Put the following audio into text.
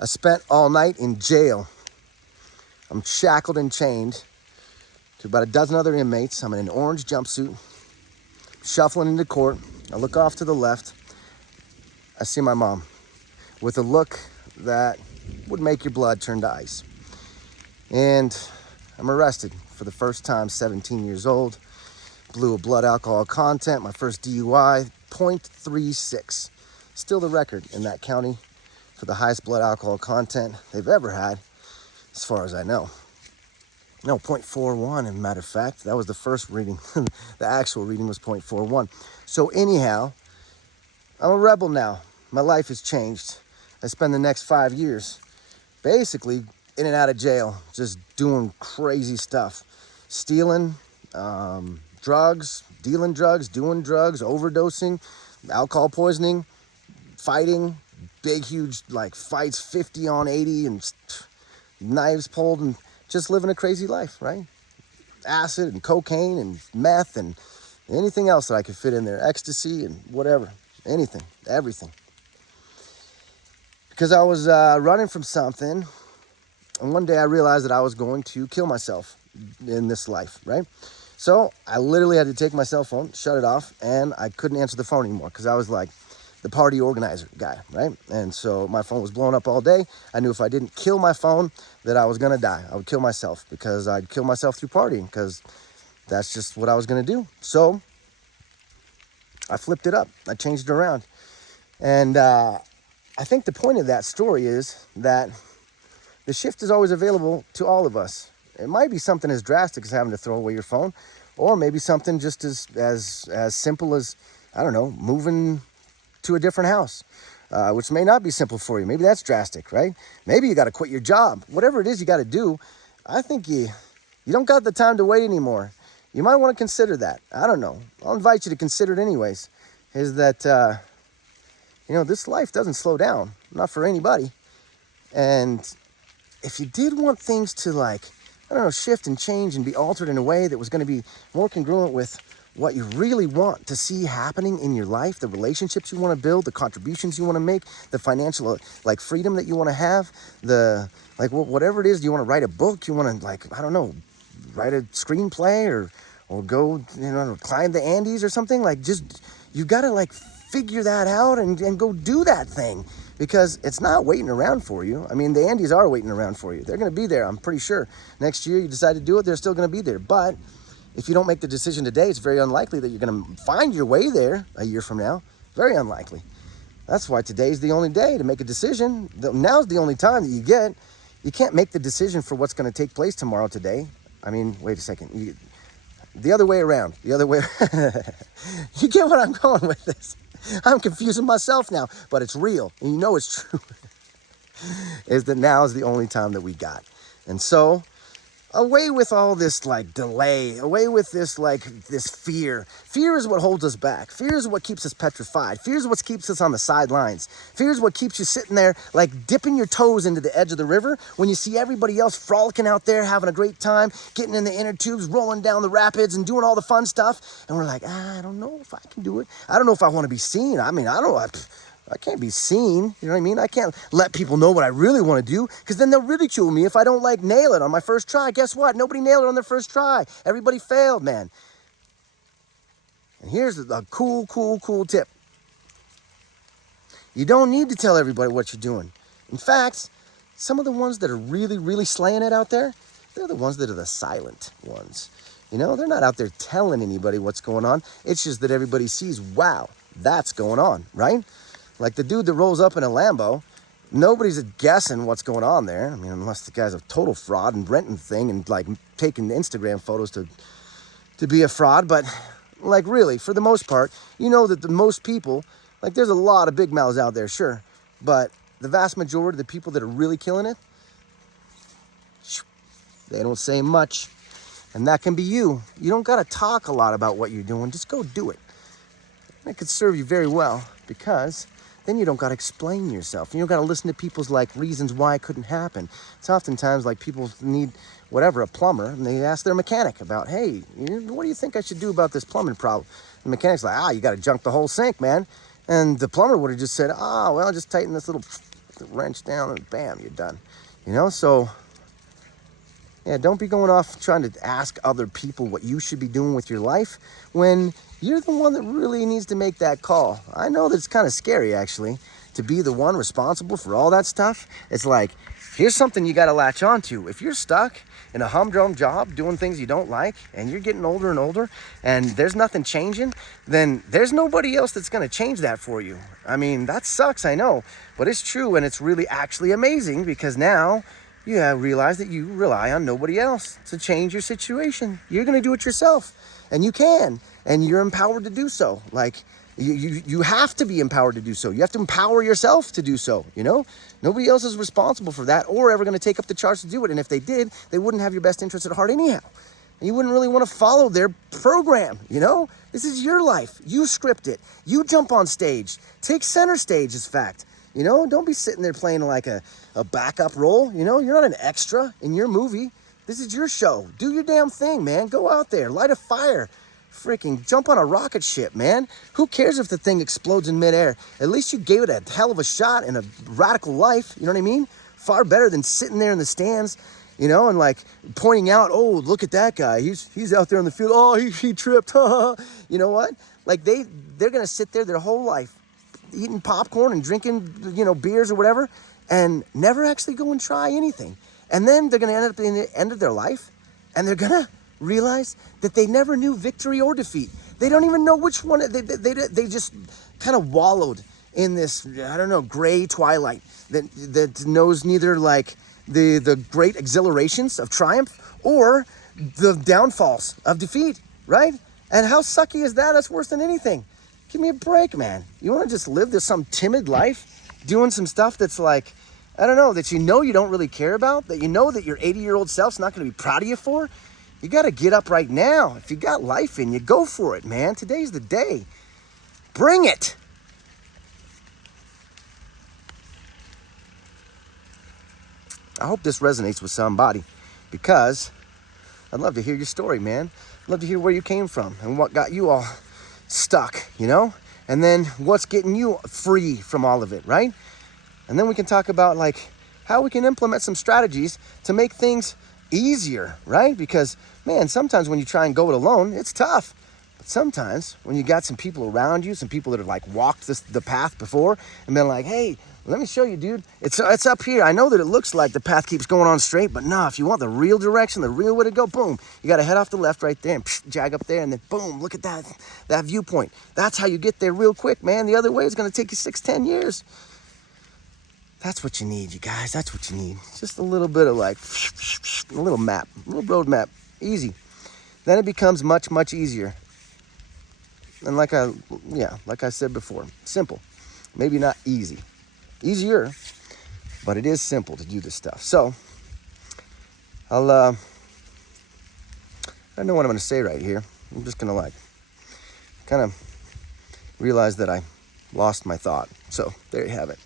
I spent all night in jail. I'm shackled and chained to about a dozen other inmates. I'm in an orange jumpsuit, shuffling into court. I look off to the left. I see my mom with a look that would make your blood turn to ice. And I'm arrested for the first time, 17 years old. Blew a blood alcohol content, my first DUI, 0.36. Still the record in that county for the highest blood alcohol content they've ever had, as far as I know. No, 0.41, as a matter of fact. That was the first reading. The actual reading was 0.41. So anyhow, I'm a rebel now. My life has changed. I spend the next 5 years basically in and out of jail, just doing crazy stuff. Stealing, drugs, dealing drugs, doing drugs, overdosing, alcohol poisoning, fighting, big, huge, like fights, 50 on 80 and knives pulled, and just living a crazy life, right? Acid and cocaine and meth and anything else that I could fit in there, ecstasy and whatever, anything, everything. Because I was running from something, and one day I realized that I was going to kill myself in this life, right? So I literally had to take my cell phone, shut it off, and I couldn't answer the phone anymore because I was like the party organizer guy, right? And so my phone was blowing up all day. I knew if I didn't kill my phone that I was gonna die. I would kill myself because I'd kill myself through partying because that's just what I was gonna do. So I flipped it up. I changed it around. And I think the point of that story is that the shift is always available to all of us. It might be something as drastic as having to throw away your phone, or maybe something just as simple as, I don't know, moving to a different house, which may not be simple for you. Maybe that's drastic, right? Maybe you got to quit your job. Whatever it is you got to do, I think you don't got the time to wait anymore. You might want to consider that. I don't know. I'll invite you to consider it anyways. Is that, this life doesn't slow down, not for anybody. And if you did want things to shift and change and be altered in a way that was going to be more congruent with what you really want to see happening in your life, the relationships you want to build, the contributions you want to make, the financial freedom that you want to have, whatever it is, you want to write a book, you want to write a screenplay or go climb the Andes or something, you got to figure that out and go do that thing. Because it's not waiting around for you. I mean, the Andes are waiting around for you. They're going to be there, I'm pretty sure. Next year, you decide to do it, they're still going to be there. But if you don't make the decision today, it's very unlikely that you're going to find your way there a year from now. Very unlikely. That's why today's the only day to make a decision. Now's the only time that you get. You can't make the decision for what's going to take place tomorrow today. I mean, wait a second. The other way around. The other way. You get what I'm going with this? I'm confusing myself now, but it's real, and you know it's true, is that now is the only time that we got. And so, away with all this delay, away with this this fear. Fear is what holds us back. Fear is what keeps us petrified. Fear is what keeps us on the sidelines. Fear is what keeps you sitting there dipping your toes into the edge of the river when you see everybody else frolicking out there, having a great time, getting in the inner tubes, rolling down the rapids and doing all the fun stuff. And we're like, I don't know if I can do it. I don't know if I want to be seen. I mean, I can't be seen, you know what I mean? I can't let people know what I really want to do, because then they'll ridicule me if I don't nail it on my first try. Guess what? Nobody nailed it on their first try. Everybody failed, man. And here's a cool tip. You don't need to tell everybody what you're doing. In fact, some of the ones that are really, really slaying it out there, they're the ones that are the silent ones. They're not out there telling anybody what's going on. It's just that everybody sees, wow, that's going on, right? Like the dude that rolls up in a Lambo, nobody's guessing what's going on there. I mean, unless the guy's a total fraud and renting thing and taking Instagram photos to be a fraud. But really, for the most part, that the most people, there's a lot of big mouths out there, sure. But the vast majority of the people that are really killing it, they don't say much. And that can be you. You don't got to talk a lot about what you're doing. Just go do it. And it could serve you very well, because then you don't got to explain yourself. You don't got to listen to people's reasons why it couldn't happen. It's oftentimes people need a plumber, and they ask their mechanic about, hey, what do you think I should do about this plumbing problem? The mechanic's like, you got to junk the whole sink, man. And the plumber would have just said, well, just tighten this little the wrench down, and bam, you're done. So yeah, don't be going off trying to ask other people what you should be doing with your life when you're the one that really needs to make that call. I know that it's kind of scary, actually, to be the one responsible for all that stuff. It's like, here's something you got to latch onto. If you're stuck in a humdrum job doing things you don't like, and you're getting older and older, and there's nothing changing, then there's nobody else that's going to change that for you. I mean, that sucks, I know, but it's true, and it's really actually amazing, because now you have realized that you rely on nobody else to change your situation. You're going to do it yourself, and you can, and you're empowered to do so. Like, you have to be empowered to do so. You have to empower yourself to do so, Nobody else is responsible for that or ever going to take up the charge to do it. And if they did, they wouldn't have your best interest at heart anyhow. And you wouldn't really want to follow their program, This is your life. You script it. You jump on stage. Take center stage as fact. Don't be sitting there playing like a backup role. You're not an extra in your movie. This is your show. Do your damn thing, man. Go out there. Light a fire. Freaking jump on a rocket ship, man. Who cares if the thing explodes in midair? At least you gave it a hell of a shot in a radical life. You know what I mean? Far better than sitting there in the stands, and like pointing out, oh, look at that guy. He's out there in the field. Oh, he tripped. You know what? Like they're going to sit there their whole life eating popcorn and drinking, beers or whatever, and never actually go and try anything. And then they're going to end up in the end of their life, and they're going to realize that they never knew victory or defeat. They don't even know which one. They just kind of wallowed in this, I don't know, gray twilight that knows neither like the great exhilarations of triumph or the downfalls of defeat, right? And how sucky is that? That's worse than anything. Give me a break, man. You want to just live this some timid life doing some stuff that's like, I don't know, that you don't really care about, that that your 80-year-old self's not going to be proud of you for? You got to get up right now. If you got life in you, go for it, man. Today's the day. Bring it. I hope this resonates with somebody, because I'd love to hear your story, man. I'd love to hear where you came from and what got you all stuck, and then what's getting you free from all of it, right? And then we can talk about like how we can implement some strategies to make things easier, right? Because man, sometimes when you try and go it alone, it's tough. But sometimes when you got some people around you, some people that have like walked the path before and been like, hey, let me show you, dude. It's up here. I know that it looks like the path keeps going on straight, but no, if you want the real direction, the real way to go, boom, you got to head off the left right there and jag up there, and then boom, look at that viewpoint. That's how you get there real quick, man. The other way is going to take you 6-10 years. That's what you need, you guys. That's what you need. Just a little bit of like a little map, a little road map. Easy. Then it becomes much, much easier. And like I said before, simple. Maybe not easy. Easier, but it is simple to do this stuff. So I don't know what I'm going to say right here. I'm just going to like kind of realize that I lost my thought. So there you have it.